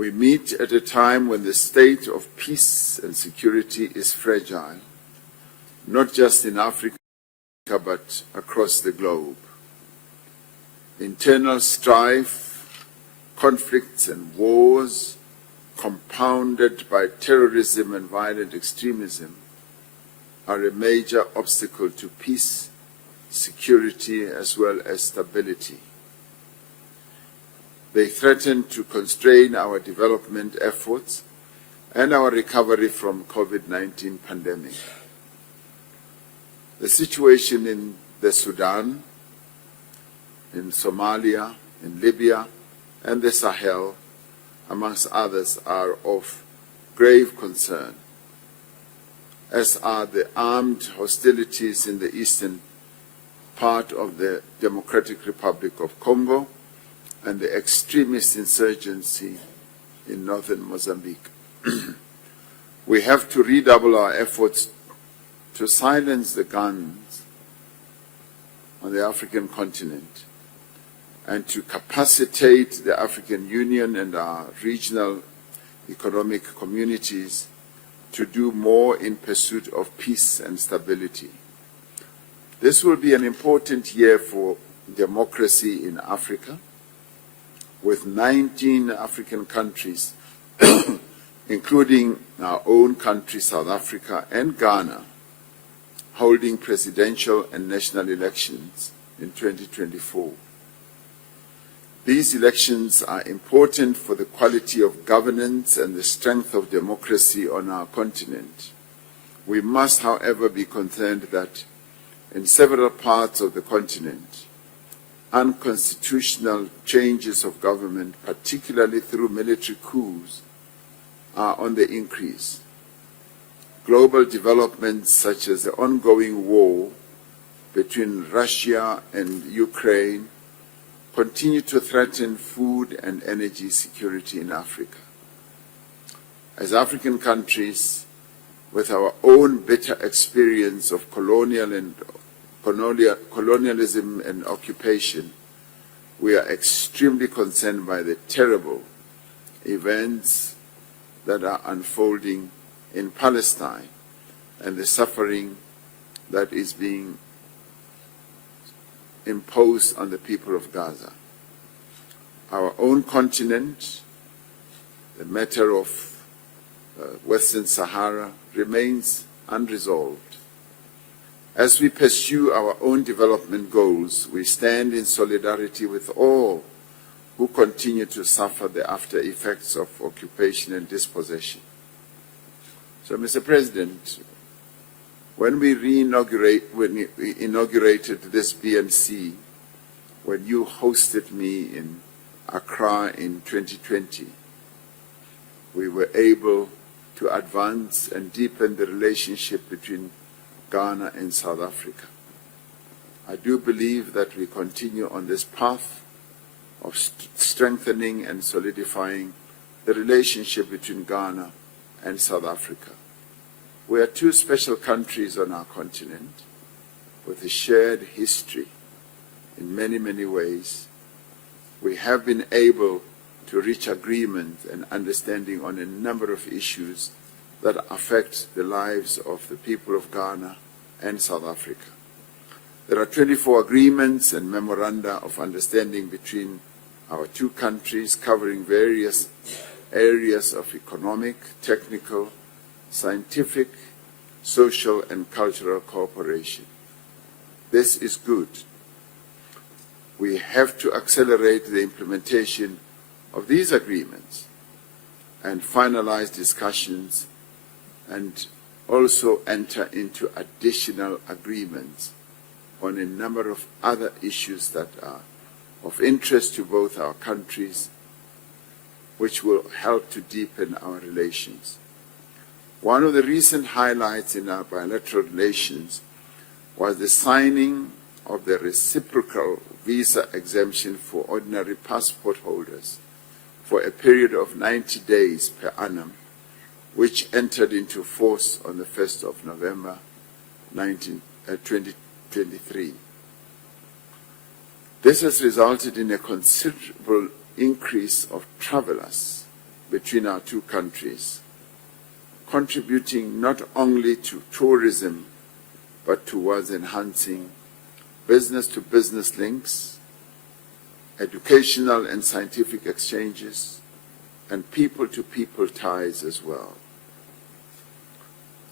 We meet at a time when the state of peace and security is fragile, not just in Africa, but across the globe. Internal strife, conflicts and wars, compounded by terrorism and violent extremism, are a major obstacle to peace, security, as well as stability. They threaten to constrain our development efforts and our recovery from COVID-19 pandemic. The situation in the Sudan, in Somalia, in Libya, and the Sahel, amongst others, are of grave concern, as are the armed hostilities in the eastern part of the Democratic Republic of Congo and the extremist insurgency in northern Mozambique. We have to redouble our efforts to silence the guns on the African continent and to capacitate the African Union and our regional economic communities to do more in pursuit of peace and stability. This will be an important year for democracy in Africa, with 19 African countries, including our own country, South Africa, and Ghana, holding presidential and national elections in 2024. These elections are important for the quality of governance and the strength of democracy on our continent. We must, however, be concerned that in several parts of the continent, unconstitutional changes of government, particularly through military coups, are on the increase. Global developments such as the ongoing war between Russia and Ukraine continue to threaten food and energy security in Africa. As African countries, with our own bitter experience of colonialism and occupation, we are extremely concerned by the terrible events that are unfolding in Palestine and the suffering that is being imposed on the people of Gaza. Our own continent, the matter of Western Sahara, remains unresolved. As we pursue our own development goals, we stand in solidarity with all who continue to suffer the after effects of occupation and dispossession. So, Mr. President, when we inaugurated this BNC, when you hosted me in Accra in 2020, we were able to advance and deepen the relationship between Ghana and South Africa. I do believe that we continue on this path of strengthening and solidifying the relationship between Ghana and South Africa. We are two special countries on our continent with a shared history in many, many ways. We have been able to reach agreement and understanding on a number of issues that affect the lives of the people of Ghana and South Africa. There are 24 agreements and memoranda of understanding between our two countries covering various areas of economic, technical, scientific, social, and cultural cooperation. This is good. We have to accelerate the implementation of these agreements and finalize discussions and also enter into additional agreements on a number of other issues that are of interest to both our countries, which will help to deepen our relations. One of the recent highlights in our bilateral relations was the signing of the reciprocal visa exemption for ordinary passport holders for a period of 90 days per annum, which entered into force on the 1st of November 2023. This has resulted in a considerable increase of travelers between our two countries, contributing not only to tourism, but towards enhancing business-to-business links, educational and scientific exchanges, and people-to-people ties as well.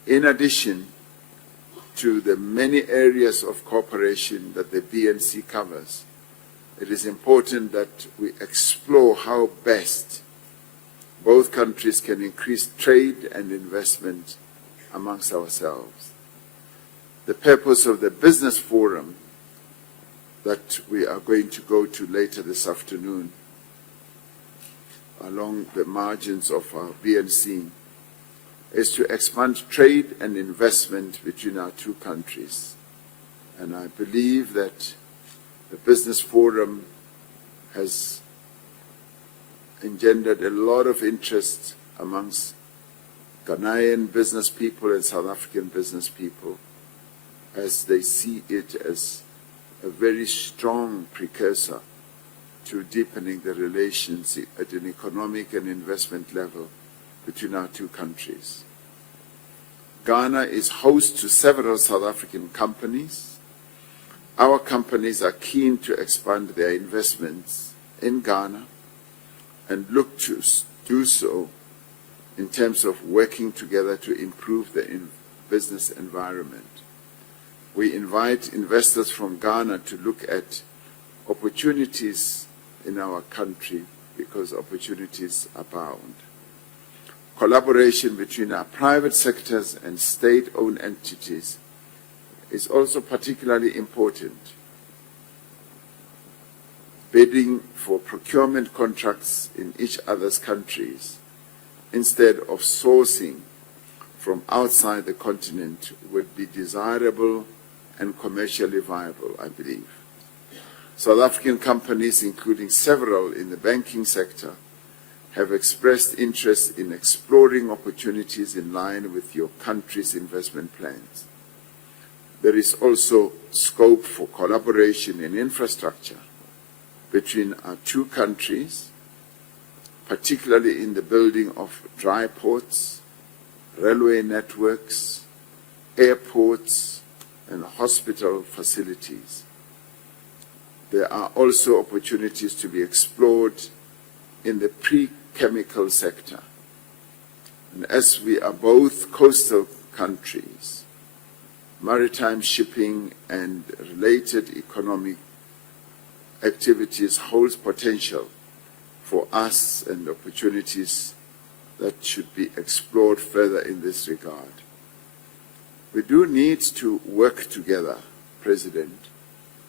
In addition to the many areas of cooperation that the BNC covers, it is important that we explore how best both countries can increase trade and investment amongst ourselves. The purpose of the business forum that we are going to go to later this afternoon along the margins of our BNC is to expand trade and investment between our two countries. And I believe that the business forum has engendered a lot of interest amongst Ghanaian business people and South African business people, as they see it as a very strong precursor to deepening the relations at an economic and investment level between our two countries. Ghana is host to several South African companies. Our companies are keen to expand their investments in Ghana and look to do so in terms of working together to improve the business environment. We invite investors from Ghana to look at opportunities in our country because opportunities abound. Collaboration between our private sectors and state-owned entities is also particularly important. Bidding for procurement contracts in each other's countries instead of sourcing from outside the continent would be desirable and commercially viable, I believe. South African companies, including several in the banking sector, have expressed interest in exploring opportunities in line with your country's investment plans. There is also scope for collaboration in infrastructure between our two countries, particularly in the building of dry ports, railway networks, airports, and hospital facilities. There are also opportunities to be explored in the pre-chemical sector. And as we are both coastal countries, maritime shipping and related economic activities holds potential for us and opportunities that should be explored further in this regard. We do need to work together, President,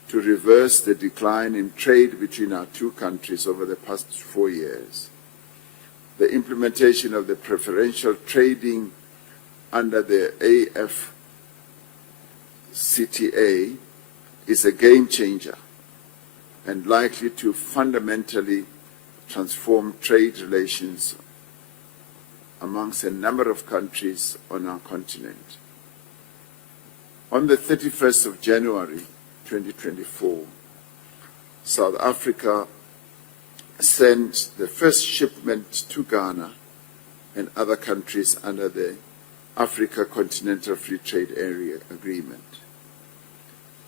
to reverse the decline in trade between our two countries over the past 4 years. The implementation of the preferential trading under the AfCFTA is a game changer and likely to fundamentally transform trade relations amongst a number of countries on our continent. On the 31st of January 2024, South Africa sent the first shipment to Ghana and other countries under the Africa Continental Free Trade Area Agreement.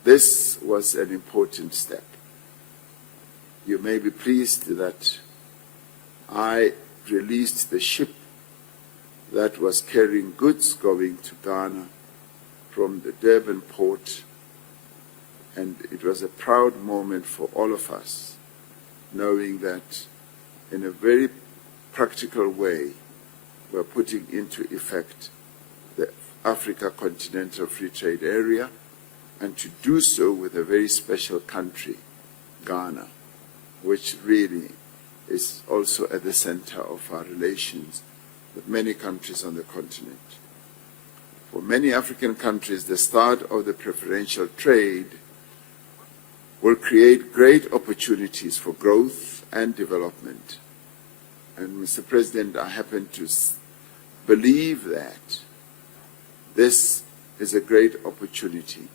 This was an important step. You may be pleased that I released the ship that was carrying goods going to Ghana from the Durban port, and it was a proud moment for all of us, knowing that in a very practical way, we're putting into effect the Africa Continental Free Trade Area, and to do so with a very special country, Ghana, which really is also at the center of our relations with many countries on the continent. For many African countries, the start of the preferential trade will create great opportunities for growth and development. And Mr. President, I happen to believe that this is a great opportunity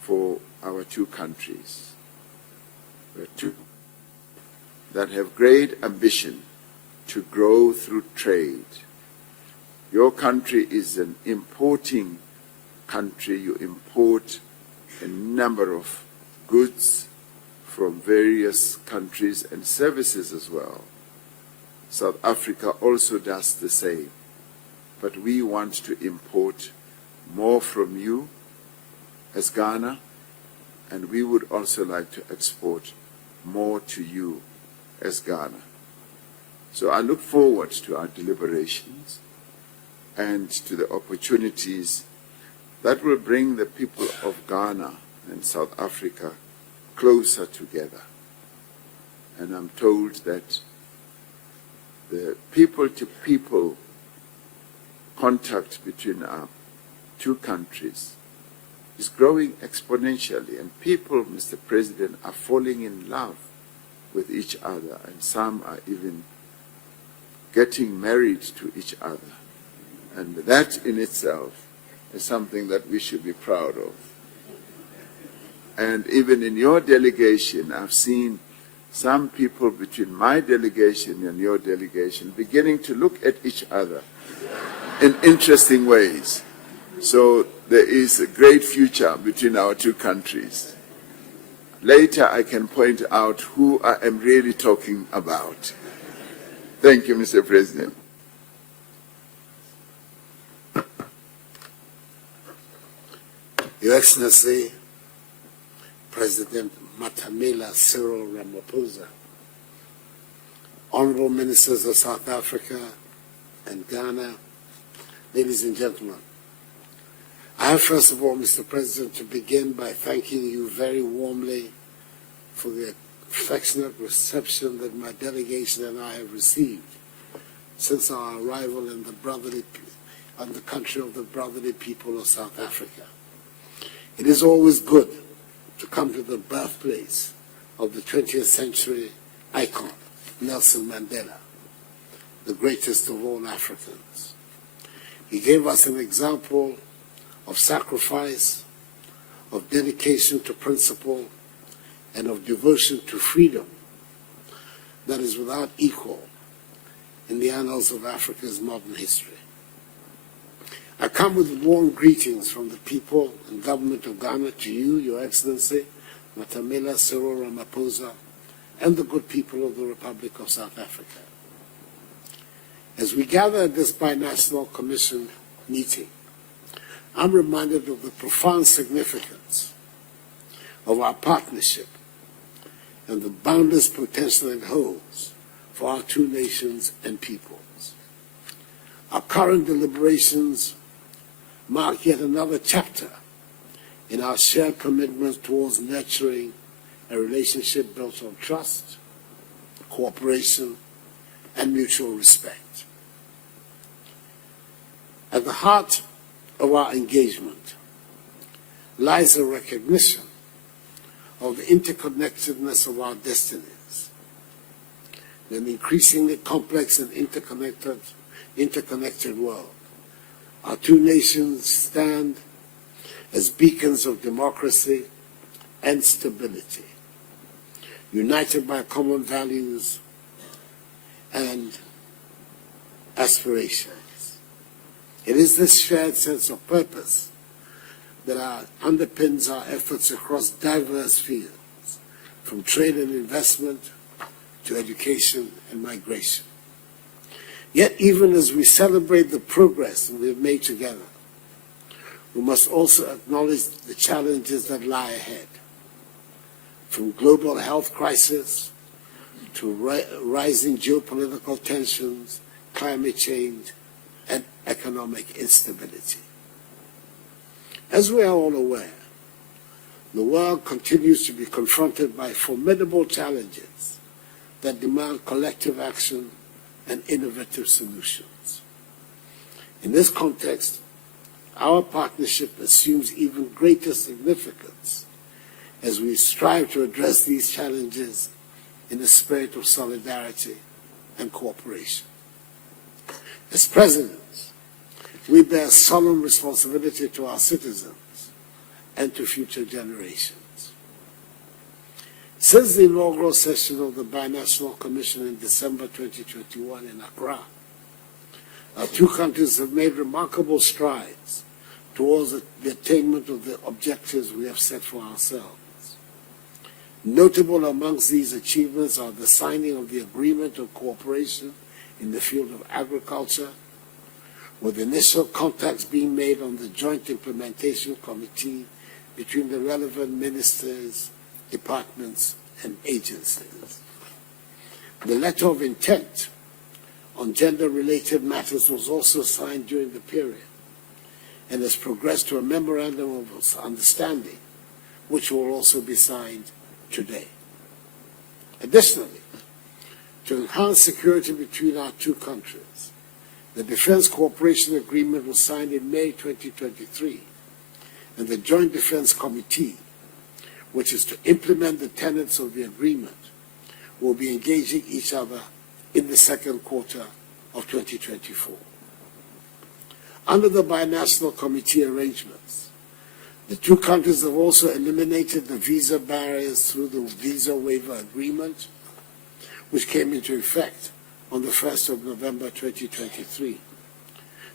for our two countries. We're two that have great ambition to grow through trade. Your country is an importing country. You import a number of goods from various countries and services as well. South Africa also does the same. But we want to import more from you as Ghana, and we would also like to export more to you as Ghana. So I look forward to our deliberations and to the opportunities that will bring the people of Ghana and South Africa closer together. And I'm told that the people-to-people contact between our two countries is growing exponentially, and people, Mr. President, are falling in love with each other, and some are even getting married to each other. And that in itself is something that we should be proud of. And even in your delegation, I've seen some people between my delegation and your delegation beginning to look at each other in interesting ways. So there is a great future between our two countries. Later I can point out who I am really talking about. Thank you, Mr. President. Your Excellency, President Matamela Cyril Ramaphosa, Honorable Ministers of South Africa and Ghana, ladies and gentlemen, I have first of all, Mr. President, to begin by thanking you very warmly for the affectionate reception that my delegation and I have received since our arrival in the country of the brotherly people of South Africa. It is always good to come to the birthplace of the 20th century icon, Nelson Mandela, the greatest of all Africans. He gave us an example of sacrifice, of dedication to principle, and of devotion to freedom that is without equal in the annals of Africa's modern history. I come with warm greetings from the people and government of Ghana to you, Your Excellency, Matamela Cyril Ramaphosa, and the good people of the Republic of South Africa. As we gather at this binational commission meeting, I'm reminded of the profound significance of our partnership and the boundless potential it holds for our two nations and peoples. Our current deliberations mark yet another chapter in our shared commitment towards nurturing a relationship built on trust, cooperation, and mutual respect. At the heart of our engagement lies a recognition of the interconnectedness of our destinies. In an increasingly complex and interconnected world, our two nations stand as beacons of democracy and stability, united by common values and aspirations. It is this shared sense of purpose that underpins our efforts across diverse fields, from trade and investment to education and migration. Yet even as we celebrate the progress we have made together, we must also acknowledge the challenges that lie ahead, from global health crisis to rising geopolitical tensions, climate change, and economic instability. As we are all aware, the world continues to be confronted by formidable challenges that demand collective action and innovative solutions. In this context, our partnership assumes even greater significance as we strive to address these challenges in a spirit of solidarity and cooperation. As presidents, we bear solemn responsibility to our citizens and to future generations. Since the inaugural session of the Binational Commission in December 2021 in Accra, our two countries have made remarkable strides towards the attainment of the objectives we have set for ourselves. Notable amongst these achievements are the signing of the Agreement of Cooperation in the field of agriculture, with initial contacts being made on the Joint Implementation Committee between the relevant ministers, departments, and agencies. The letter of intent on gender-related matters was also signed during the period and has progressed to a memorandum of understanding, which will also be signed today. Additionally, to enhance security between our two countries, the Defense Cooperation Agreement was signed in May 2023, and the Joint Defense Committee, which is to implement the tenets of the agreement, will be engaging each other in the second quarter of 2024. Under the Binational Committee arrangements, the two countries have also eliminated the visa barriers through the Visa Waiver Agreement, which came into effect on the 1st of November 2023,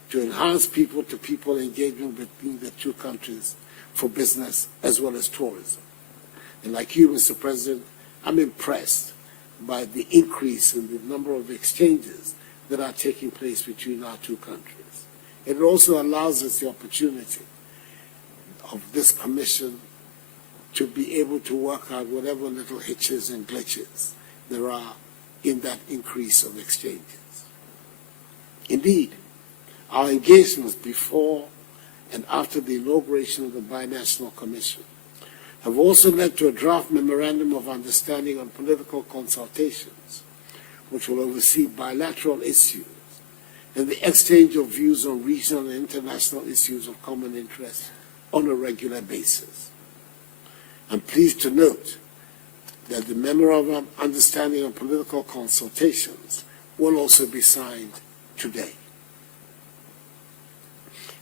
to enhance people-to-people engagement between the two countries for business as well as tourism. And like you, Mr. President, I'm impressed by the increase in the number of exchanges that are taking place between our two countries. It also allows us the opportunity of this commission to be able to work out whatever little hitches and glitches there are in that increase of exchanges. Indeed, our engagements before and after the inauguration of the Binational Commission have also led to a draft memorandum of understanding on political consultations, which will oversee bilateral issues and the exchange of views on regional and international issues of common interest on a regular basis. I'm pleased to note that the memorandum of understanding on political consultations will also be signed today.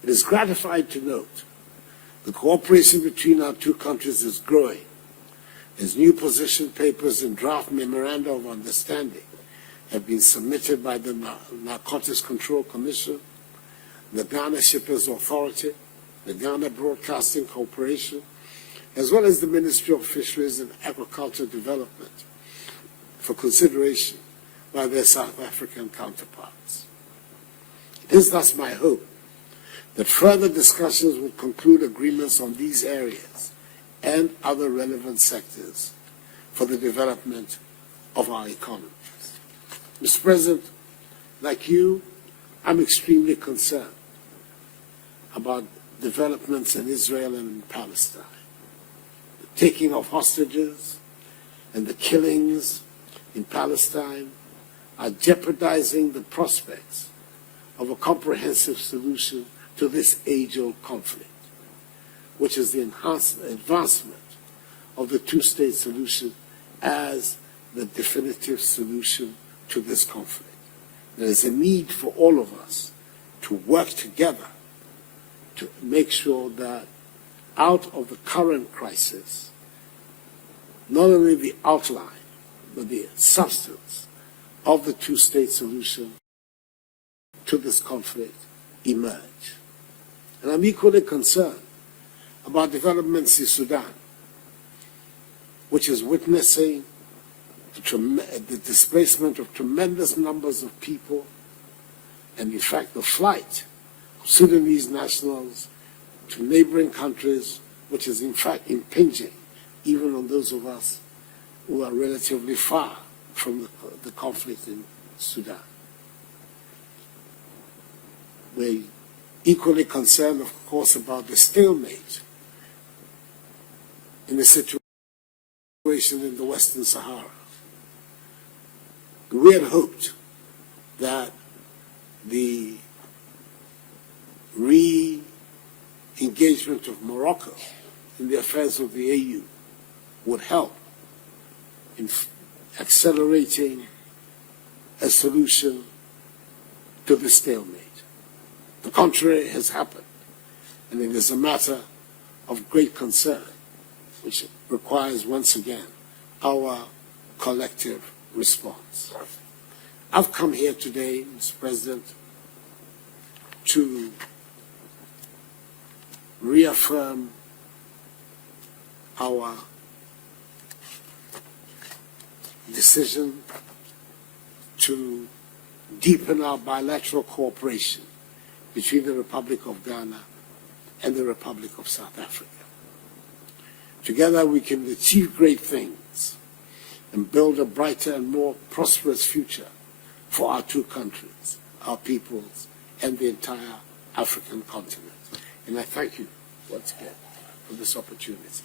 It is gratifying to note the cooperation between our two countries is growing as new position papers and draft memoranda of understanding have been submitted by the Narcotics Control Commission, the Ghana Shippers Authority, the Ghana Broadcasting Corporation, as well as the Ministry of Fisheries and Agriculture Development for consideration by their South African counterparts. It is thus my hope that further discussions will conclude agreements on these areas and other relevant sectors for the development of our economies. Mr. President, like you, I'm extremely concerned about developments in Israel and in Palestine. The taking of hostages and the killings in Palestine are jeopardizing the prospects of a comprehensive solution to this age-old conflict, which is the advancement of the two-state solution as the definitive solution to this conflict. There is a need for all of us to work together to make sure that out of the current crisis, not only the outline, but the substance of the two-state solution to this conflict emerge. And I'm equally concerned about developments in Sudan, which is witnessing the displacement of tremendous numbers of people, and in fact the flight of Sudanese nationals to neighboring countries, which is in fact impinging even on those of us who are relatively far from the conflict in Sudan. We're equally concerned, of course, about the stalemate in the situation in the Western Sahara. We had hoped that the re-engagement of Morocco in the affairs of the AU would help in accelerating a solution to the stalemate. The contrary has happened, and it is a matter of great concern, which requires, once again, our collective response. I've come here today, Mr. President, to reaffirm our decision to deepen our bilateral cooperation between the Republic of Ghana and the Republic of South Africa. Together we can achieve great things and build a brighter and more prosperous future for our two countries, our peoples, and the entire African continent. And I thank you once again for this opportunity.